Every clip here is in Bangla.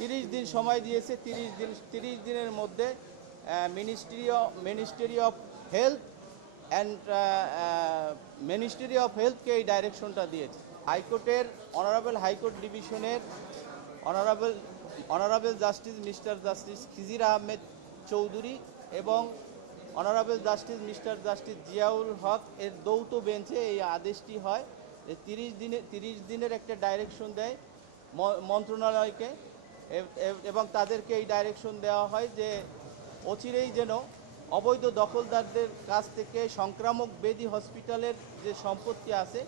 30 দিন সময় দিয়েছে। 30 দিনের মধ্যে ministry of health and ministry of হেলথকে এই ডাইরেকশনটা দিয়েছে। হাইকোর্টের অনারেবল হাইকোর্ট ডিভিশনের honourable justice mister justice Khizir Ahmed Chowdhury এবং honourable justice mister justice Ziaul Haq এর যৌথ বেঞ্চে এই আদেশটি হয় যে 30 দিনের একটা ডাইরেকশন দেয় মন্ত্রণালয়কে এবং তাদেরকে এই ডাইরেকশন দেওয়া হয় যে অচিরেই যেন অবৈধ দখলদারদের কাছ থেকে সংক্রামক ব্যাধি হসপিটালের যে সম্পত্তি আছে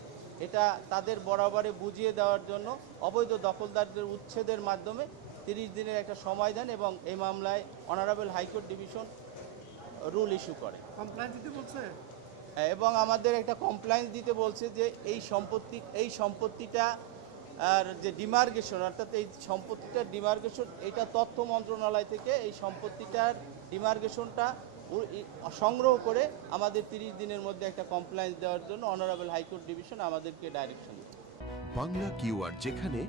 এটা তাদের বরাবরে বুঝিয়ে দেওয়ার জন্য অবৈধ দখলদারদের উচ্ছেদের মাধ্যমে 30 দিনের একটা সময় দেন এবং এই মামলায় honourable high court division rule issue করে। কমপ্লেইন দিতে বলছে এবং আমাদের একটা কমপ্লেইন্স দিতে বলছে যে এই সম্পত্তিটা আর যে ডিমার্কেশন অর্থাৎ এই সম্পত্তিটার ডিমার্কেশন এটা তথ্য মন্ত্রণালয় থেকে এই সম্পত্তিটার ডিমার্কেশনটা সংগ্রহ করে আমাদের 30 দিনের মধ্যে একটা কমপ্লেইন্স দেওয়ার জন্য অনারেবল হাইকোর্ট ডিভিশন আমাদেরকে ডাইরেকশন দেয়। বাংলা কিউআর যেখানে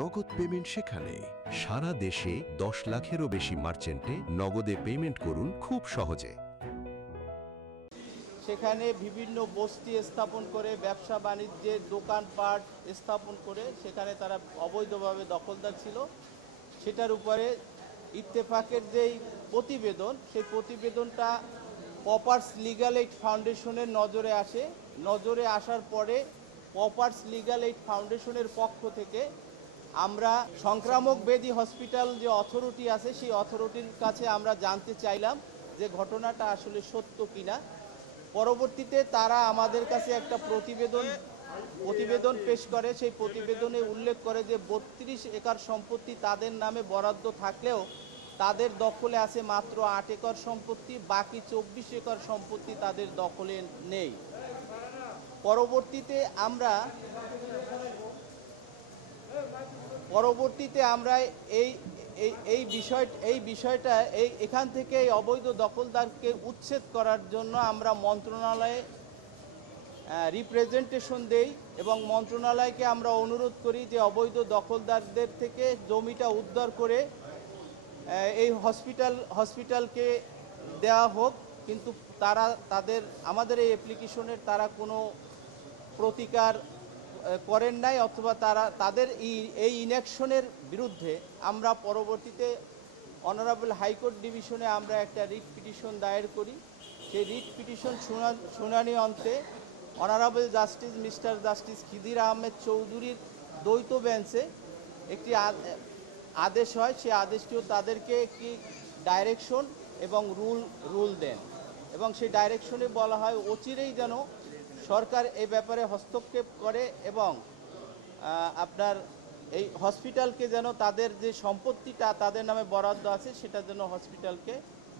নগদ পেমেন্ট সেখানে সারা দেশে 10 লাখেরও বেশি মার্চেন্টে নগদে পেমেন্ট করুন খুব সহজে। সেখানে বিভিন্ন বস্তি স্থাপন করে ব্যবসা বাণিজ্যের দোকানপাট স্থাপন করে সেখানে তারা অবৈধভাবে দখলদার ছিল। সেটার উপরে ইত্তেফাকের যেই প্রতিবেদন সেই প্রতিবেদনটা পপার্স লিগ্যাল এইড ফাউন্ডেশনের নজরে আসে। নজরে আসার পরে পপার্স লিগ্যাল এইড ফাউন্ডেশনের পক্ষ থেকে আমরা সংক্রামক ব্যাধি হসপিটাল যে অথরিটি আছে সেই অথরিটির কাছে আমরা জানতে চাইলাম যে ঘটনাটা আসলে সত্য কিনা। পরবর্তীতে তারা আমাদের কাছে একটা প্রতিবেদন পেশ করে। সেই প্রতিবেদনে উল্লেখ করে যে 32 একর সম্পত্তি তাদের নামে বরাদ্দ থাকলেও তাদের দখলে আছে মাত্র 8 একর সম্পত্তি, বাকি 24 একর সম্পত্তি তাদের দখলে নেই। পরবর্তীতে আমরা এই বিষয়টা এখান থেকে এই অবৈধ দখলদারকে উচ্ছেদ করার জন্য আমরা মন্ত্রণালয়ে রিপ্রেজেন্টেশন দেই এবং মন্ত্রণালয়কে আমরা অনুরোধ করি যে অবৈধ দখলদারদের থেকে জমিটা উদ্ধার করে এই হসপিটালকে দেওয়া হোক। কিন্তু আমাদের এই অ্যাপ্লিকেশনের তারা কোনো প্রতিকার করেন নাই অথবা তাদের এই ইনঅ্যাকশনের বিরুদ্ধে আমরা পরবর্তীতে অনারেবল হাইকোর্ট ডিভিশনে আমরা একটা রিট পিটিশন দায়ের করি। সেই রিট পিটিশন শুনানি অন্তে honourable justice mister justice Khizir Ahmed চৌধুরীর দ্বৈত বেঞ্চে একটি আদেশ হয়। সেই আদেশটিও তাদেরকে একটি ডাইরেকশন এবং রুল দেন এবং সেই ডাইরেকশনে বলা হয় অচিরেই যেন সরকার এই ব্যাপারে হস্তক্ষেপ করে এবং আপনার এই হসপিটালকে যেন তাদের যে সম্পত্তিটা তাদের নামে বরাদ্দ আছে সেটা যেন হসপিটালকে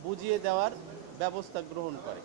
বুঝিয়ে দেওয়ার ব্যবস্থা গ্রহণ করে।